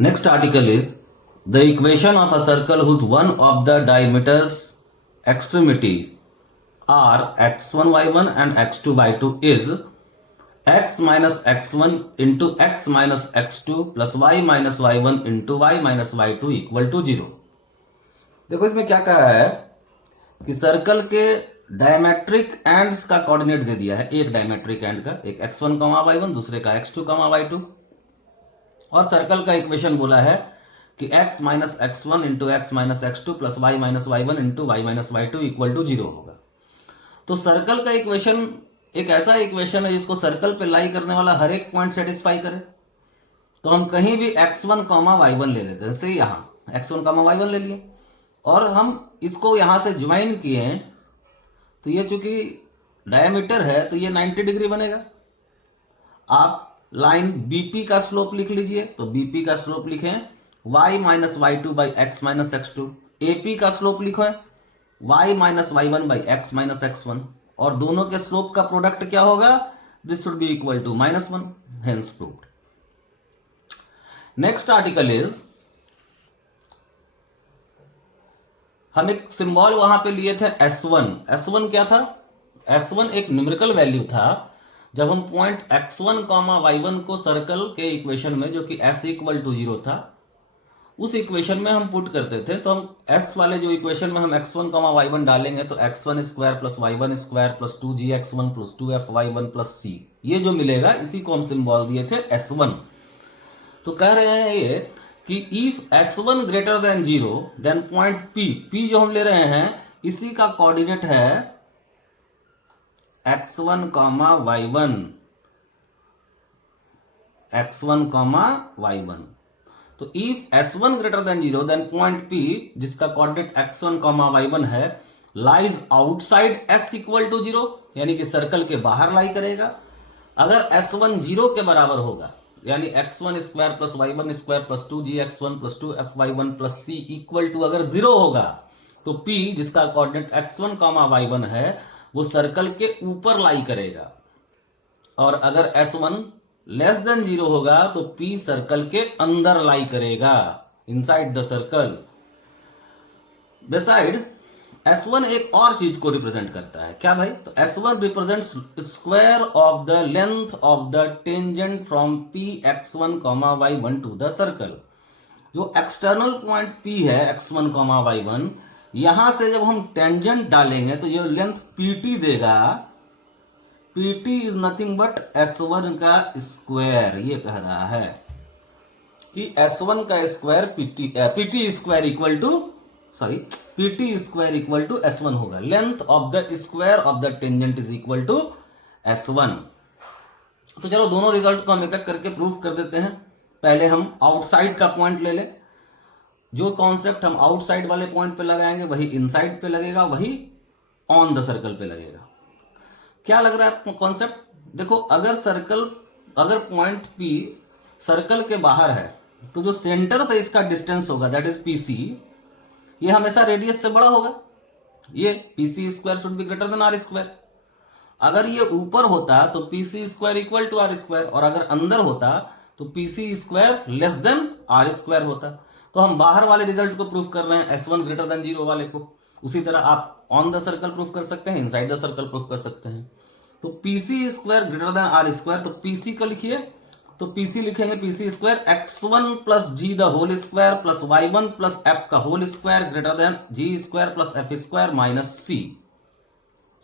Next article is the equation of a circle whose one of the diameter's extremities are x1 y1 and x2 y2 is x minus x1 into x minus x2 plus y minus y1 into y minus y2 equal to 0। देखो इसमें क्या कहा है कि circle के diametric ends का coordinate दे दिया है, एक डायमेट्रिक एंड का, एक x1 y1 दूसरे का x2 y2, और सर्कल का इक्वेशन बोला है कि x minus x1 into x minus x2 plus y minus y1 into y minus y2 equal to 0 होगा। तो सर्कल का इक्वेशन एक ऐसा इक्वेशन है जिसको सर्कल पे लाई करने वाला हर एक पॉइंट सेटिस्फाई करे। तो हम कहीं भी x1 y1 ले लेते हैं, जैसे यहां x1 y1 ले लिए और हम इसको यहां से ज्वाइन किए, तो ये चूंकि डायमीटर है तो ये 90 डिग्री बनेगा। आप लाइन बीपी का स्लोप लिख लीजिए, तो बीपी का स्लोप लिखें y minus y2 by x minus x2, AP का स्लोप लिखो y minus y1 by x minus x1, और दोनों के स्लोप का प्रोडक्ट क्या होगा, this should be equal to -1, hence proved. Next article is, हम एक सिंबल वहां पे लिए थे S1। S1 क्या था? S1 एक न्यूमेरिकल वैल्यू था। जब हम पॉइंट x1 y1 को सर्कल के इक्वेशन में, जो कि s इक्वल टू 0 था, उस इक्वेशन में हम पुट करते थे, तो हम s वाले जो इक्वेशन में हम x1 y1 डालेंगे तो x1 square plus y1 square plus 2gx1 plus 2fy1 plus c, ये जो मिलेगा इसी को हम सिंबल दिए थे S1। तो कह रहे हैं ये कि if S1 greater than 0 then point P जो हम ले रहे हैं इसी का कोऑर्डिनेट है x1 y1, x1 y1। तो if S1 greater than 0 then point P जिसका कोऑर्डिनेट x1 y1 है lies outside s equal to 0, यानी कि सर्कल के बाहर लाई करेगा। अगर S1 0 के बराबर होगा, यानी x1 square plus y1 square plus 2gx1 plus 2fy1 plus c equal to अगर 0 होगा, तो P जिसका कोऑर्डिनेट x1 y1 है वो सर्कल के ऊपर लाई करेगा। और अगर S1 लेस देन 0 होगा तो P सर्कल के अंदर लाई करेगा, inside the circle. Beside S1 एक और चीज को रिप्रेजेंट करता है, क्या भाई? तो S1 represents square of the length of the tangent from P x1 y1 to the circle. जो एक्सटर्नल पॉइंट P है x1 y1, यहां से जब हम टेंजेंट डालेंगे तो ये लेंथ PT देगा। PT is nothing but S1 का स्क्वायर। ये कह रहा है कि S1 का square PT square equal to PT square equal to S1 होगा। Length of the square of the tangent is equal to S1। तो चलो दोनों रिजल्ट को हम एक एक करके प्रूव कर देते हैं। पहले हम आउटसाइड का पॉइंट ले लें। जो कॉन्सेप्ट हम आउटसाइड वाले पॉइंट पे लगाएंगे वही इनसाइड पे लगेगा, वही ऑन द सर्कल पे लगेगा। क्या लग रहा है आपको कॉन्सेप्ट? देखो, अगर पॉइंट P सर्कल के बाहर है तो जो सेंटर से इसका डिस्टेंस होगा दैट इज PC, ये हमेशा रेडियस से बड़ा होगा। ये PC square should be greater than R square. अगर ये ऊपर होता तो PC square equal to R square, और अगर अंदर होता तो PC square less than R square होता। तो हम बाहर वाले रिजल्ट को प्रूफ कर रहे हैं, S1 ग्रेटर देन 0 वाले को। उसी तरह आप ऑन द सर्कल प्रूफ कर सकते हैं, इनसाइड द सर्कल प्रूफ कर सकते हैं। तो PC square greater than R square, तो PC को लिखिए, तो PC लिखेंगे PC square x1 plus g the whole square plus y1 plus f का whole square greater than g square plus f square minus c।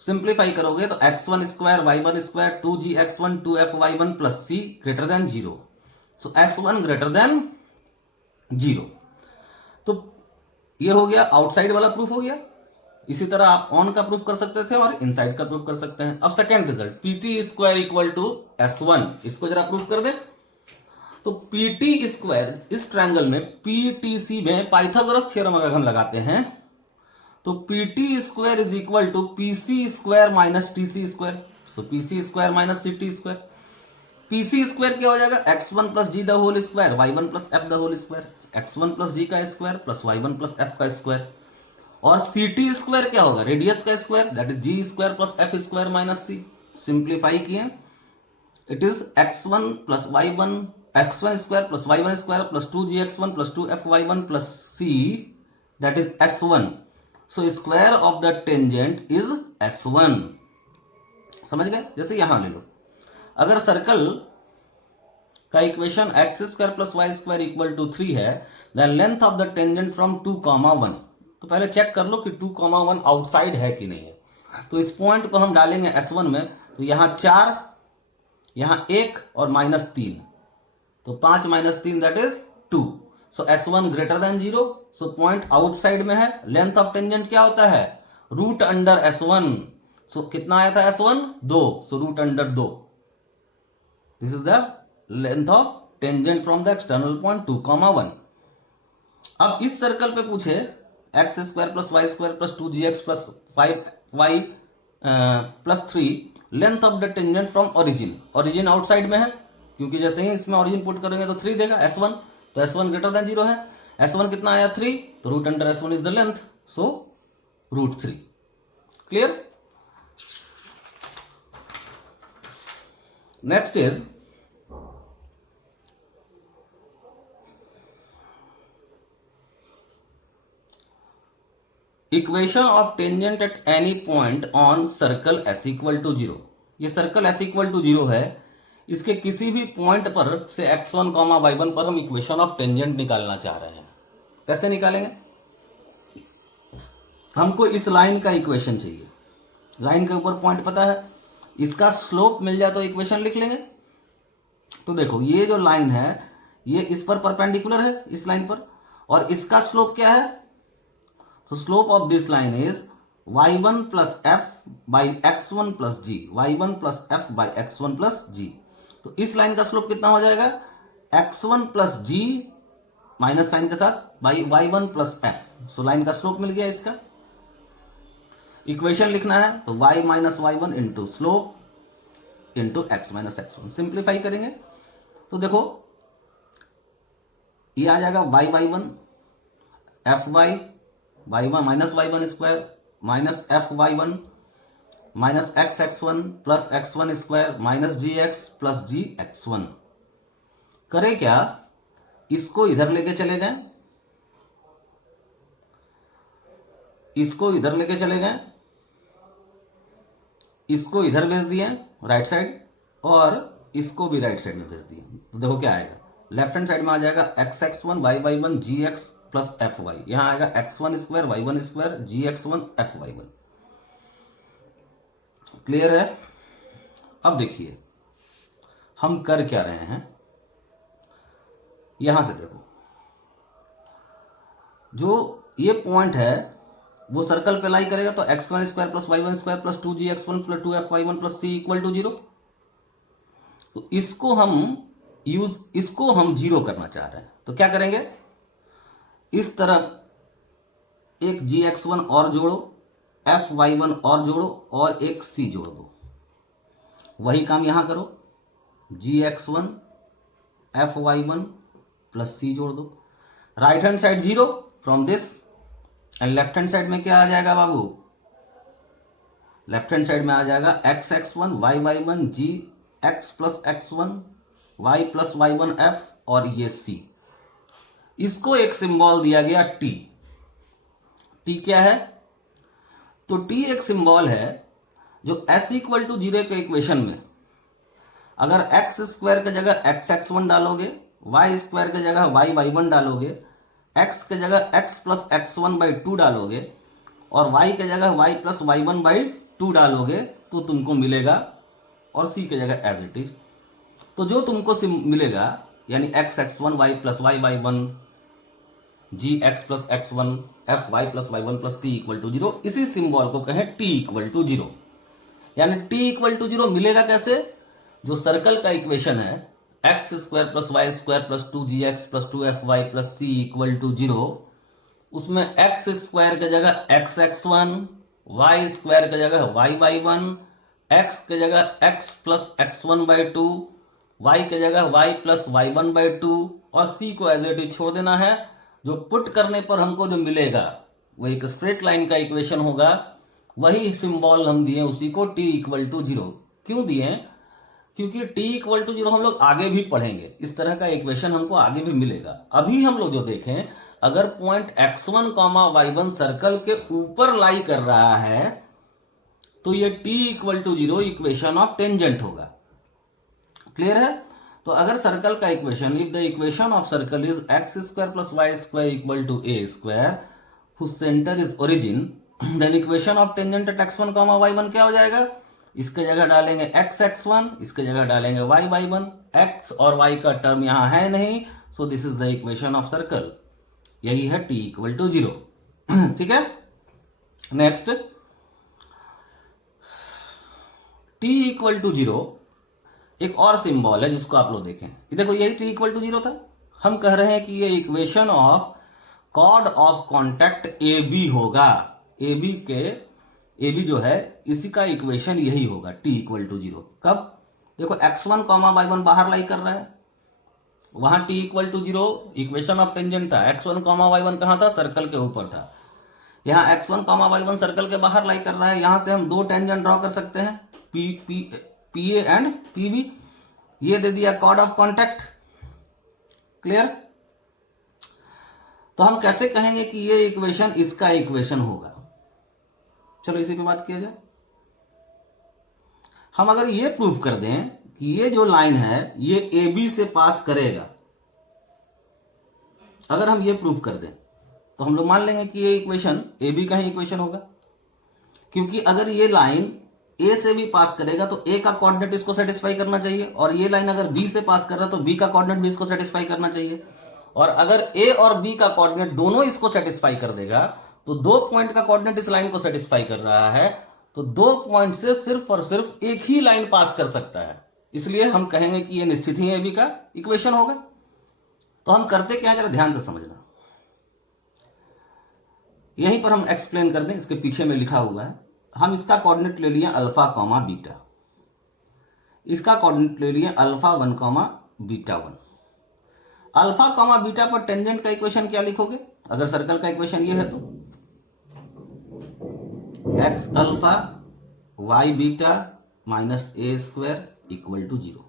Simplify करोगे तो x1 square y1 square 2gx1 2fy1 plus c greater than 0। So S1 greater than 0। तो ये हो गया outside वाला proof हो गया। इसी तरह आप ऑन का प्रूफ कर सकते थे और इनसाइड का प्रूफ कर सकते हैं। अब second result, PT square equal to S1, इसको जरा प्रूफ कर दे। तो PT स्क्वायर इस ट्रायंगल में PTC में पाइथागोरस थ्योरम अगर हम लगाते हैं तो PT square is equal to PC square minus TC square. So PC square minus CT square. PC square क्या हो जाएगा? x1 plus g the whole square y1 plus f the whole square, x1 plus g का square plus y1 plus f का square. और CT square क्या होगा? Radius का square, that is g square plus f square minus c। Simplify किए, it is x1 plus y1 x1 square plus y1 square plus 2gx1 plus 2fy1 plus c, that is s1. So square of the tangent is s1. समझ गए? जैसे यहां ले लो, अगर circle का equation x square plus y square equal to 3 है, then length of the tangent from 2,1, तो पहले चेक कर लो कि 2,1 आउटसाइड है कि नहीं है। तो इस पॉइंट को हम डालेंगे S1 में, तो यहां 4, यहां 1 और -3, तो 5 - 3 that is 2। So S1 greater than 0, so point outside में है। लेंथ ऑफ टेंजेंट क्या होता है? Root under S1। सो कितना आया था S1? 2, so root under 2। This is the length of tangent from the external point 2,1। अब इस सर्कल पे पूछे x square plus y square plus 2gx plus 5y plus 3 length of the tangent from origin. Origin outside में है, क्योंकि जैसे ही इसमें origin put करेंगे तो 3 देगा S1, तो S1 ग्रेटर देन 0 है। S1 कितना आया? 3, तो root under S1 is the length, so root 3। Clear? Next is equation of tangent at any point on circle S equal to 0। ये सर्कल S इक्वल टू 0 है, इसके किसी भी पॉइंट पर से x1, y1 पर हम इक्वेशन ऑफ टेंजेंट निकालना चाह रहे हैं। कैसे निकालेंगे? हमको इस लाइन का इक्वेशन चाहिए। लाइन के ऊपर पॉइंट पता है, इसका स्लोप मिल जाए तो इक्वेशन लिख लेंगे। तो देखो, ये जो लाइन है ये इस पर परपेंडिकुलर है, इस लाइन पर, और इसका स्लोप क्या है? So slope of this line is y1 plus f by x1 plus g, y1 plus f by x1 plus g। तो इस लाइन का स्लोप कितना हो जाएगा? x1 plus g minus sign के साथ by y1 plus f। So line का slope मिल गया। इसका इक्वेशन लिखना है तो y minus y1 into slope into x minus x1। Simplify करेंगे तो देखो ये आ जाएगा y1 fy y1 minus y1 square minus fy1 minus x1 plus x1 square minus gx plus gx1। करें क्या? इसको इधर लेके चले गए, इसको इधर लेके चले गए, इसको इधर भेज दिए राइट साइड, और इसको भी राइट साइड में भेज दिए। तो देखो क्या आएगा, लेफ्ट हैंड साइड में आ जाएगा xx1 y1 gx plus fy, यहां आएगा x1 square y1 square gx1 fy1। Clear है? अब देखिए हम कर क्या रहे हैं। यहां से देखो, जो ये पॉइंट है वो सर्कल पे लाई करेगा, तो x1 square plus y1 square plus 2gx1 plus 2fy1 plus c equal to 0। तो इसको हम जीरो करना चाह रहे हैं, तो क्या करेंगे? इस तरफ एक gx1 और जोड़ो, fy1 और जोड़ो, और एक c जोड़ दो। वही काम यहां करो, gx1 fy1 प्लस c जोड़ दो। Right hand side 0 from this, and left hand side में क्या आ जाएगा बाबू? लेफ्ट हैंड साइड में आ जाएगा xx1 y1 gx plus x1 y plus y1 f, और ये c। इसको एक सिंबल दिया गया t। t क्या है? तो t एक सिंबल है जो s इक्वल टू 0 के इक्वेशन में अगर x स्क्वायर की जगह xx1 डालोगे, y स्क्वायर की जगह y1 डालोगे, x की जगह x प्लस x1 बाई 2 डालोगे, और y की जगह y प्लस y1 बाई 2 डालोगे, तो तुमको मिलेगा, और c की जगह एज इट इज। तो जो तुमको मिलेगा यानी xx1 y plus y1 gx plus x1 fy plus y1 plus c equal to 0, इसी सिंबल को कहें t इक्वल टू 0। यानी t इक्वल टू 0 मिलेगा कैसे? जो सर्कल का इक्वेशन है x square plus y square plus 2gx plus 2fy plus c equal to 0, उसमें एक्स स्क्वायर की जगह xx1, वाई स्क्वायर की जगह y1, x की जगह x plus x1 by 2, y की जगह y प्लस y1 बाई 2, और c को एज इट इज छोड़ देना है। जो पुट करने पर हमको जो मिलेगा वो एक स्ट्रेट लाइन का इक्वेशन होगा। वही सिंबल हम दिए उसी को t इक्वल टू 0। क्यों दिए? क्योंकि t इक्वल टू 0 हम लोग आगे भी पढ़ेंगे, इस तरह का इक्वेशन हमको आगे भी मिलेगा। अभी हम लोग जो देखें, अगर पॉइंट x1 y1 सर्कल के ऊपर लाई कर रहा है तो ये t equal to 0 equation of tangent होगा। क्लियर है? तो अगर सर्कल का equation, if the equation of circle is x square plus y square equal to a square whose centre is origin, then equation of tangent at x1 y1 क्या हो जाएगा? इसके जगह डालेंगे x1, इसके जगह डालेंगे y1। x और y का टर्म यहां है नहीं, so this is the equation of circle. यही है t इक्वल टू 0। ठीक है, नेक्स्ट t इक्वल टू 0 एक और सिंबल है जिसको आप लोग देखें। देखो यही t इक्वल टू 0 था। हम कह रहे हैं कि ये equation of chord of contact A B होगा। ए बी जो है इसी का इक्वेशन यही होगा, t इक्वल टू 0। कब? देखो x1 y1 बाहर लाई कर रहा है, वहां t equal to 0 equation of tangent था। x1 y1 कहां था? सर्कल के ऊपर था। यहां x1 y1 सर्कल के बाहर लाई कर रहा है। यहां से हम दो टेंजेंट ड्रॉ कर सकते हैं, P A and P B. ये दे दिया कॉर्ड ऑफ कॉन्टैक्ट। क्लियर? तो हम कैसे कहेंगे कि ये इक्वेशन इसका इक्वेशन होगा? चलो इसी पे बात किया जाए। हम अगर ये प्रूव कर दें कि ये जो लाइन है ये ए बी से पास करेगा, अगर हम ये प्रूव कर दें तो हम लोग मान लेंगे कि ये इक्वेशन ए बी का ही इक्वेशन होगा। क्योंकि अगर ये लाइन ए से भी पास करेगा तो ए का कोऑर्डिनेट इसको सेटिस्फाई करना चाहिए, और ये लाइन अगर बी से पास कर रहा है तो बी का कोऑर्डिनेट भी इसको सेटिस्फाई करना चाहिए। और अगर ए और बी का कोऑर्डिनेट दोनों इसको सेटिस्फाई कर देगा तो दो पॉइंट का कोऑर्डिनेट इस लाइन को सेटिस्फाई कर रहा है, तो दो पॉइंट से सिर्फ और सिर्फ एक ही लाइन पास कर सकता है। इसलिए हम कहेंगे कि यह निश्चित ही ए बी का इक्वेशन होगा। तो हम करते क्या, जरा ध्यान से समझना। यहीं पर हम एक्सप्लेन कर दें, इसके पीछे में लिखा हुआ है। हम इसका कोऑर्डिनेट ले लिए अल्फा कॉमा बीटा, इसका कोऑर्डिनेट ले लिए alpha 1 comma beta 1। Alpha comma beta पर टेंजेंट का इक्वेशन क्या लिखोगे? अगर सर्कल का इक्वेशन ये है तो x alpha y beta minus A square equal to 0।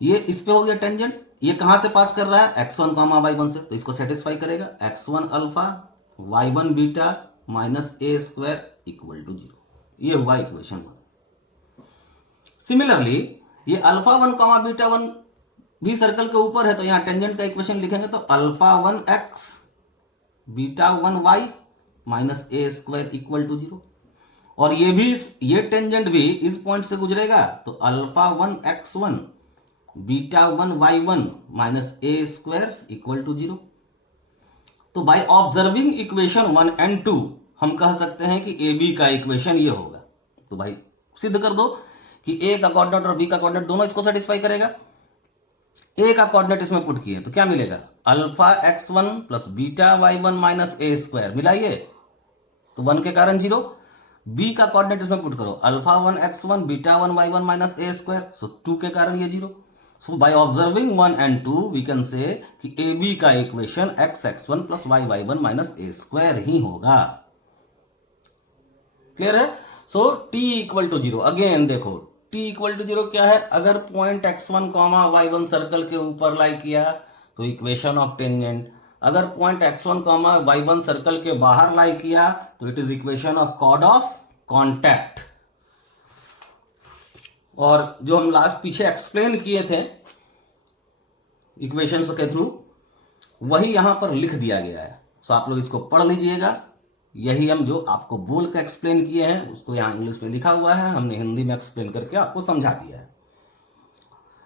ये इस पे हो गया टेंजेंट। ये कहां से पास कर रहा है? x1 कॉमा y1 से, तो इसको सेटिस्फाई करेगा। x1 alpha y1 beta minus A square equal to 0। ये हुआ इक्वेशन 1। सिमिलरली ये अल्फा 1 कॉमा बीटा 1 भी सर्कल के ऊपर है, तो यहां टेंजेंट का इक्वेशन लिखेंगे तो alpha 1 x beta 1 y minus A square equal to 0। और ये टेंजेंट भी इस पॉइंट से गुजरेगा, तो alpha 1 x1 beta 1 y1 minus A square equal to 0। तो बाय ऑब्जर्विंग इक्वेशन 1 एंड 2 हम कह सकते हैं कि ए बी का इक्वेशन ये होगा। तो भाई सिद्ध कर दो कि ए का कोऑर्डिनेट और बी का कोऑर्डिनेट दोनों इसको सेटिस्फाई करेगा। ए का कोऑर्डिनेट इसमें पुट किए तो क्या मिलेगा? Alpha x1 plus beta y1 minus ए स्क्वायर मिलाइए तो 1 के कारण 0। बी का कोऑर्डिनेट इसमें पुट करो, alpha 1 x1 beta 1 y1 minus ए स्क्वायर, सो 2 के कारण ये 0। So by observing 1 and 2 we can say कि ए बी का इक्वेशन x1 प्लस y1 माइनस ए स्क्वायर ही होगा। क्लियर है? So t equal to 0। Again देखो t इक्वल टू 0 क्या है? अगर point x1 comma y1 circle के ऊपर लाई किया तो इक्वेशन ऑफ टेंजेंट। अगर point x1 comma y1 circle के बाहर लाई किया तो it is equation of chord of contact. और जो हम लास्ट पीछे एक्सप्लेन किए थे इक्वेशंस के थ्रू, वही यहां पर लिख दिया गया है। सो आप लोग इसको पढ़ लीजिएगा। यही हम जो आपको बोल कर एक्सप्लेन किए हैं उसको यहां इंग्लिश में लिखा हुआ है, हमने हिंदी में एक्सप्लेन करके आपको समझा दिया है।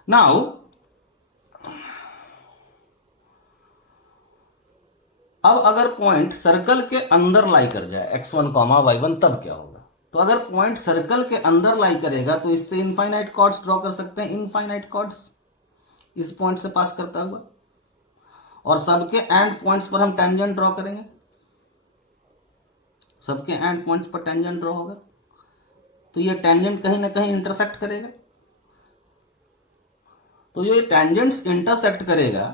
नाउ अब अगर पॉइंट सर्कल के अंदर लाई कर जाए x1 कॉमा y1 तब क्या होगा? तो अगर पॉइंट सर्कल के अंदर लाई करेगा तो इससे इनफाइनाइट कॉर्ड्स ड्रॉ कर सकते हैं। इनफाइनाइट कॉर्ड्स इस पॉइंट से पास करता हुआ, और सबके एंड पॉइंट्स पर हम टेंजेंट ड्रॉ करेंगे। सबके एंड पॉइंट्स पर टेंजेंट ड्रॉ होगा तो ये टेंजेंट कहीं ना कहीं इंटरसेक्ट करेगा। तो ये टेंजेंट्स इंटरसेक्ट करेगा,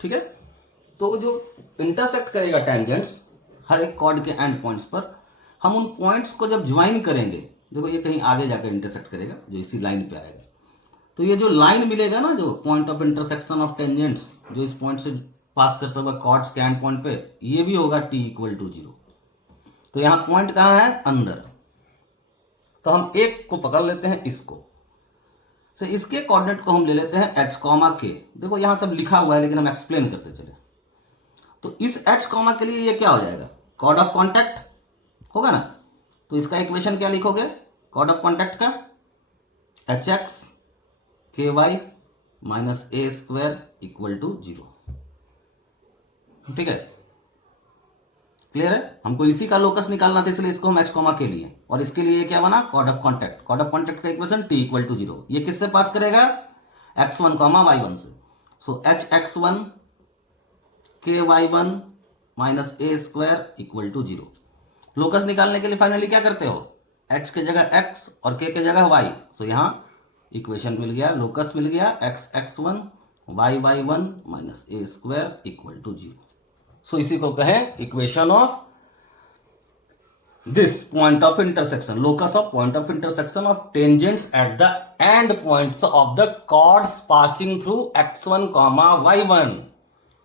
ठीक है। तो जो इंटरसेक्ट करेगा टेंजेंट्स हर एक कॉर्ड के एंड पॉइंट्स पर, हम उन पॉइंट्स को जब ज्वाइन करेंगे, देखो ये कहीं आगे जाकर इंटरसेक्ट करेगा जो इसी लाइन पे आएगा, तो ये जो लाइन मिलेगा ना, जो point of intersection of tangents जो इस पॉइंट से पास करते हुए कॉर्ड्स के एंड पॉइंट पे, ये भी होगा t इक्वल टू 0। तो यहां पॉइंट कहां है? अंदर। तो हम एक को पकड़ लेते हैं, इसको से इसके कोऑर्डिनेट को हम ले लेते हैं h, k। देखो यहां सब लिखा हुआ है लेकिन हम एक्सप्लेन करते चले। तो इस h, के लिए ये क्या हो जाएगा? कॉर्ड ऑफ कॉन्टैक्ट होगा ना। तो इसका इक्वेशन क्या लिखोगे कॉर्ड ऑफ कॉन्टैक्ट का? hx ky minus a square equal to 0। ठीक है, क्लियर है? हमको इसी का लोकस निकालना था, इसलिए इसको हम h, के लिए, और इसके लिए क्या बना? Chord of contact. Chord of contact का इक्वेशन t इक्वल टू 0। ये किससे पास करेगा? x1, y1 से। So hx1 ky1 minus a square equal to 0। Locus निकालने के लिए फाइनली क्या करते हो? h के जगह x और k के जगह y। सो यहां इक्वेशन मिल गया, लोकस मिल गया, x1 y1 minus a square equal to 0। So इसी को कहें equation of this point of intersection, locus of point of intersection of tangents at the end points of the chords passing through x1, y1।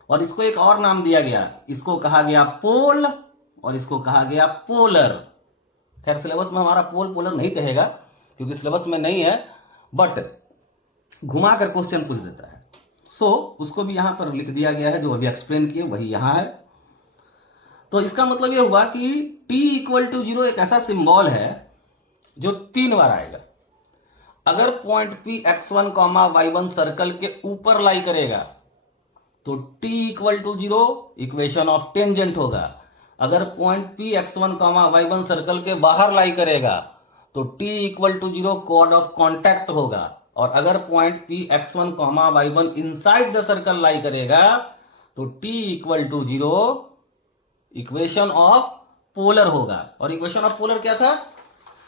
और इसको एक और नाम दिया गया, इसको कहा गया पोल और इसको कहा गया पोलर। खैर सिलेबस में हमारा पोल पोलर नहीं कहेगा क्योंकि सिलेबस में नहीं है, बट घुमा कर क्वेश्चन पूछ देता है। सो उसको भी यहां पर लिख दिया गया है, जो अभी एक्सप्लेन किए वही यहां है। तो इसका मतलब यह हुआ कि t इक्वल टू 0 एक ऐसा सिंबल है जो 3 बार आएगा। अगर point P x1, y1 circle के ऊपर लाई करेगा तो t equal to 0 equation of tangent होगा। अगर point P x1, y1 circle के बाहर लाई करेगा तो t equal to 0 chord of contact होगा। और अगर point P x1, y1 inside the circle lie करेगा तो t equal to 0 equation of polar होगा। और इक्वेशन ऑफ पोलर क्या था?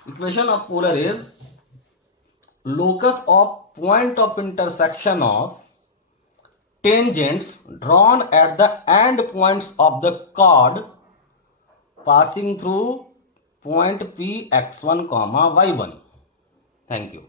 Equation of polar is locus of point of intersection of tangents drawn at the end points of the chord passing through point P x1, y1। Thank you.